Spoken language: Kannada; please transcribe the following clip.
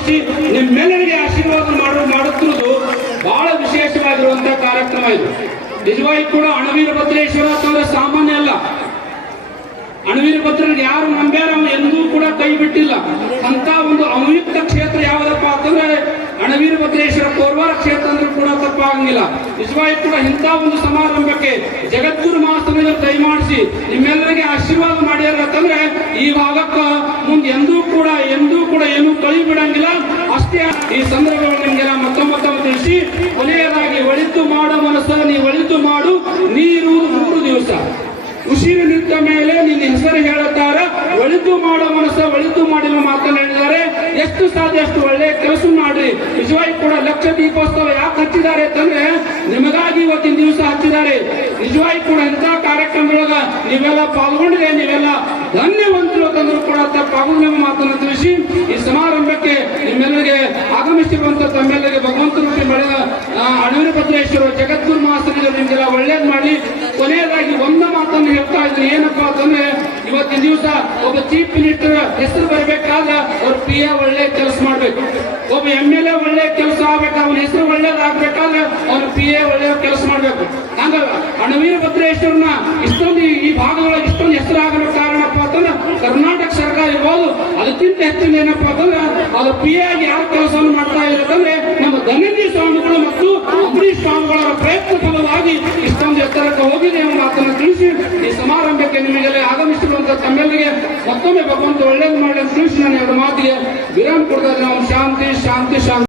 ಭಾಗವಹಿಸಿ ನಿಮ್ಮೆಲ್ಲರಿಗೆ ಆಶೀರ್ವಾದ ಮಾಡುತ್ತಿರುವುದು ಬಹಳ ವಿಶೇಷವಾಗಿರುವಂತಹ ಕಾರ್ಯಕ್ರಮ ಇದು. ನಿಜವಾಗಿ ಕೂಡ ಅಣವೀರ ಭದ್ರೇಶ್ವರ ಅಂತಂದ್ರೆ ಸಾಮಾನ್ಯ ಅಲ್ಲ. ಅಣವೀರ ಭದ್ರರಿಗೆ ಯಾರು ನಂಬ್ಯಾರ ಎಂದೂ ಕೂಡ ಕೈ ಬಿಟ್ಟಿಲ್ಲ. ಅಂತ ಒಂದು ಅಮಯುಕ್ತ ಕ್ಷೇತ್ರ ಯಾವುದಪ್ಪ ಅಂತಂದ್ರೆ ಅಣವೀರ ಭದ್ರೇಶ್ವರ ಕೋರ್ವಾರ ಕ್ಷೇತ್ರ ಅಂದ್ರೂ ಕೂಡ ತಪ್ಪಾಗಂಗಿಲ್ಲ. ನಿಜವಾಗಿ ಕೂಡ ಇಂಥ ಒಂದು ಸಮಾರಂಭಕ್ಕೆ ಜಗದ್ಗುರು ಮಹಾಸ್ವಾಮಿಗಳು ದಯಮಾಡಿಸಿ ನಿಮ್ಮೆಲ್ಲರಿಗೆ ಆಶೀರ್ವಾದ ಮಾಡ್ಯಾರ ಅಂತಂದ್ರೆ ಈ ಭಾಗಕ್ಕೆ ಮುಂದೆ ಎಂದೂ ಕೂಡ ಏನೂ ಕೈ ಬಿಡಂಗಿಲ್ಲ. ಅಷ್ಟೇ ಈ ಸಂದರ್ಭದಲ್ಲಿ ನಿಮ್ಗೆಲ್ಲ ಮತ್ತೊಮ್ಮೆ ತಿಳಿಸಿ ಕೊನೆಯದಾಗಿ ಒಳಿತು ಮಾಡೋ ಮನಸ್ಸು ನೀ ಒಳಿತು ಮಾಡು, ನೀರುವುದು 3 ದಿವಸ. ಉಸಿರು ನಿಂತ ಮೇಲೆ ನಿನ್ನ ಹೆಸರು ಹೇಳುತ್ತಾರ. ಒಳಿತು ಮಾಡೋ ಮನಸ್ಸು ಒಳಿತು ಮಾಡಿದ ಮಾತನ್ನು ಹೇಳಿದ್ದಾರೆ. ಎಷ್ಟು ಸಾಧ್ಯ ಅಷ್ಟು ಒಳ್ಳೆ ಕೆಲಸ ಮಾಡ್ರಿ. ನಿಜವಾಗಿ ಕೂಡ ಲಕ್ಷ ದೀಪೋತ್ಸವ ಯಾಕೆ ಹಚ್ಚಿದ್ದಾರೆ ಅಂತಂದ್ರೆ ನಿಮಗಾಗಿ ಇವತ್ತಿನ ದಿವಸ ಹಚ್ಚಿದ್ದಾರೆ. ನಿಜವಾಗಿ ಕೂಡ ಇಂಥ ಕಾರ್ಯಕ್ರಮದೊಳಗ ನೀವೆಲ್ಲ ಪಾಲ್ಗೊಂಡಿದೆ, ನೀವೆಲ್ಲ ಧನ್ಯವಂತರು ಅಂತಂದ್ರೂ ಕೂಡ ತಪ್ಪಾಗುವ ಮಾತನ್ನು ತಿಳಿಸಿ ಈ ಸಮಾರಂಭಕ್ಕೆ ನಿಮ್ಮೆಲ್ಲರಿಗೆ ಆಗಮಿಸಿರುವಂತ ತಮ್ಮೆಲ್ಲರಿಗೆ ಭಗವಂತನ ಬೆಳೆದ ಅಣವೀರ ಭದ್ರೇಶ್ವರ ಜಗದ್ಗುರು ಮಹಾಸ್ವಾಮಿಗಳು ನಿಮ್ಗೆಲ್ಲ ಒಳ್ಳೇದ್ ಮಾಡಿ. ಕೊನೆಯದಾಗಿ ಒಂದು ಮಾತನ್ನು ಹೇಳ್ತಾ ಇದ್ರು, ಏನಪ್ಪಾ ಅಂತಂದ್ರೆ ಇವತ್ತಿನ ದಿವಸ ಒಬ್ಬ ಚೀಫ್ ಮಿನಿಸ್ಟರ್ ಹೆಸರು ಬರಬೇಕಾದ್ರೆ ಅವ್ರ PA ಒಳ್ಳೆ ಕೆಲಸ ಮಾಡ್ಬೇಕು. ಒಬ್ಬ MLA ಒಳ್ಳೆ ಕೆಲಸ ಆಗ್ಬೇಕು, ಅವನ ಹೆಸರು ಒಳ್ಳೇದಾಗ್ಬೇಕಾದ್ರೆ ಅವ್ನ PA ಒಳ್ಳೆ ಕೆಲಸ ಮಾಡ್ಬೇಕು. ಹಂಗ ಅಣವೀರ ಭದ್ರೇಶ್ವರನ ಇಷ್ಟೊಂದು ಈ ಭಾಗದೊಳಗೆ ಇಷ್ಟೊಂದು ಹೆಸರಾಗಲು ಕಾರಣಪ್ಪ ಅಂತಂದ್ರೆ ಕರ್ನಾಟಕ ಸರ್ಕಾರ ಇರ್ಬೋದು. ಅದಕ್ಕಿಂತ ಹೆಚ್ಚಿನ ಏನಪ್ಪಾ ಅಂತಂದ್ರೆ ಅದು PA ಆಗಿ ಯಾರು ಕೆಲಸವನ್ನು ಮಾಡ್ತಾ ಇರೋದಂದ್ರೆ ನಮ್ಮ ಧನಂಜಯ ಸ್ವಾಮಿಗಳು ಮತ್ತು ಅಂಬರೀಶ್ ಸ್ವಾಮಿಗಳ ಪ್ರಯತ್ನ ಫಲವಾಗಿ ಇಷ್ಟೊಂದು ಎತ್ತರಕ್ಕೆ ಹೋಗಿದೆ ಎಂಬ ಮಾತನ್ನು ತಿಳಿಸಿ ಈ ಸಮಾರಂಭಕ್ಕೆ ನಿಮಗೆಲ್ಲ ಆಗಮಿಸಿರುವಂತಹ ತಮ್ಮೆಲ್ಲರಿಗೆ ಮತ್ತೊಮ್ಮೆ ಭಗವಂತ ಒಳ್ಳೇದು ಮಾಡಿ ಅಂತ ತಿಳಿಸಿ ನಾನು 2 ಮಾತಿಗೆ ವಿರಾಮ ಕೊಡ್ತಾ ಇದ್ದೀನಿ. ಶಾಂತಿ ಶಾಂತಿ ಶಾಂತಿ.